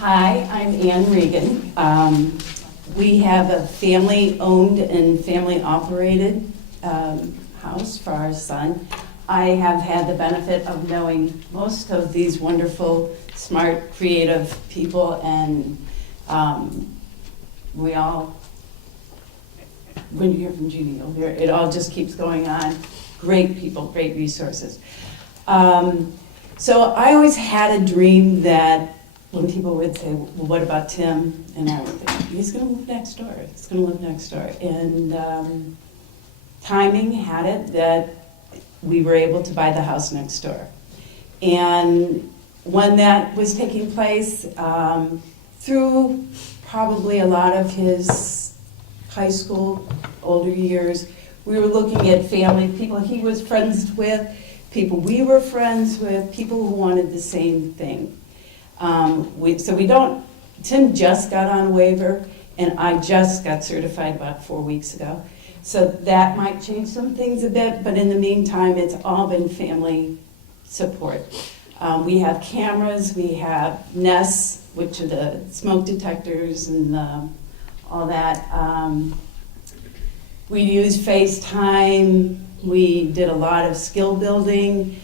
Hi, I'm Regan. We have a family-owned and family-operated house for our son. I have had the benefit of knowing most of these wonderful, smart, creative people, and we all, when you hear from Judy, you'll hear it all just keeps going on. Great people, great resources. So I always had a dream that when people would say, well, what about Tim? And I would think, he's going to move next door. He's going to live next door. And timing had it that we were able to buy the house next door. And when that was taking place, through probably a lot of his high school, older years, we were looking at family, people he was friends with, people we were friends with, people who wanted the same thing. Tim just got on a waiver, and I just got certified about 4 weeks ago. So that might change some things a bit, but in the meantime, it's all been family support. We have cameras, we have Nest, which are the smoke detectors and all that. We use FaceTime. We did a lot of skill building.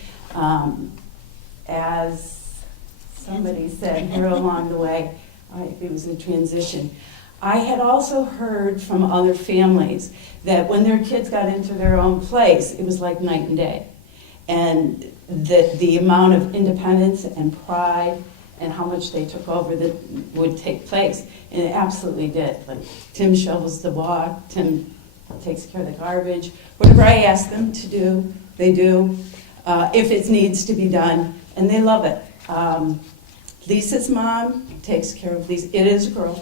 As somebody said here along the way, it was a transition. I had also heard from other families that when their kids got into their own place, it was like night and day. And the amount of independence and pride and how much they took over that would take place. And it absolutely did. Like, Tim shovels the walk, Tim takes care of the garbage. Whatever I ask them to do, they do. If it needs to be done, and they love it. Lisa's mom takes care of Lisa. It is a girl.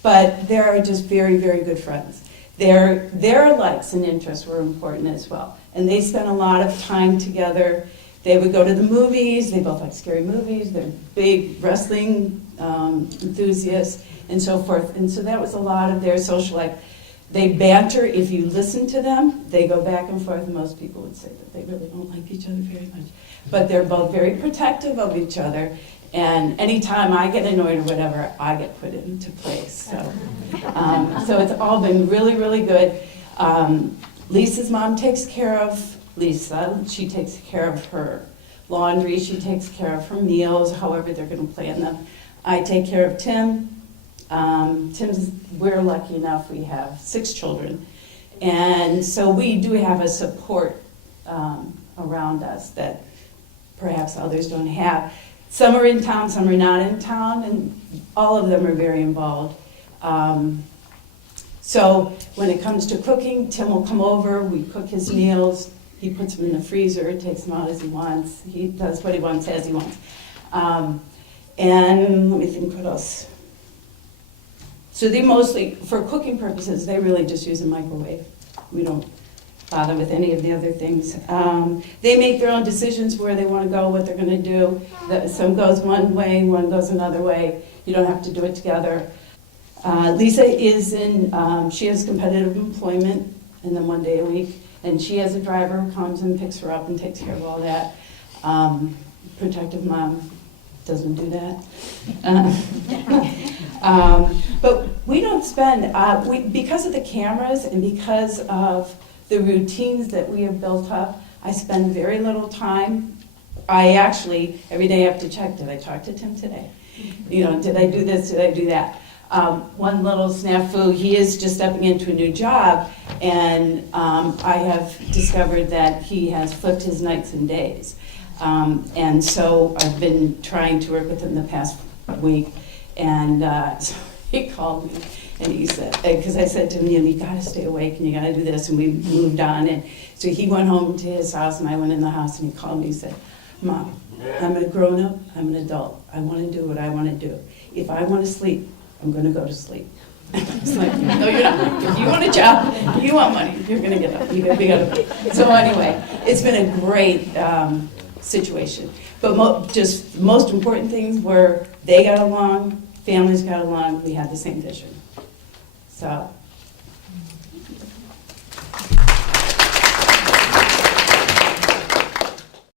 But they're just very, very good friends. Their likes and interests were important as well. And they spent a lot of time together. They would go to the movies. They both like scary movies. They're big wrestling enthusiasts and so forth. And so that was a lot of their social life. They banter. If you listen to them, they go back and forth. Most people would say that they really don't like each other very much. But they're both very protective of each other. And anytime I get annoyed or whatever, I get put into place. So it's all been really, really good. Lisa's mom takes care of Lisa. She takes care of her laundry. She takes care of her meals, however they're going to plan them. I take care of Tim. We're lucky enough, we have 6 children. And so we do have a support around us that perhaps others don't have. Some are in town, some are not in town, and all of them are very involved. So when it comes to cooking, Tim will come over, we cook his meals, he puts them in the freezer, takes them out as he wants, he does what he wants as he wants. And let me think what else. So they mostly, for cooking purposes, they really just use a microwave. We don't bother with any of the other things. They make their own decisions where they want to go, what they're going to do. Some goes one way, one goes another way. You don't have to do it together. Lisa is she has competitive employment, and then 1 day a week. And she has a driver who comes and picks her up and takes care of all that. Protective mom doesn't do that. But we don't spend, because of the cameras and because of the routines that we have built up, I spend very little time. I actually, every day I have to check, did I talk to Tim today? Did I do this, did I do that? One little snafu, he is just stepping into a new job, and I have discovered that he has flipped his nights and days. And so I've been trying to work with him the past week, and so he called me, and he said, because I said to him, you got to stay awake, and you got to do this, and we moved on. And so he went home to his house, and I went in the house, and he called me and said, Mom, I'm a grown-up, I'm an adult, I want to do what I want to do. If I want to sleep, I'm going to go to sleep. It's like, no, you're not. If you want a job, if you want money, you're going to get up. We got to. So anyway, it's been a great situation. But just the most important things were they got along, families got along, we had the same vision. So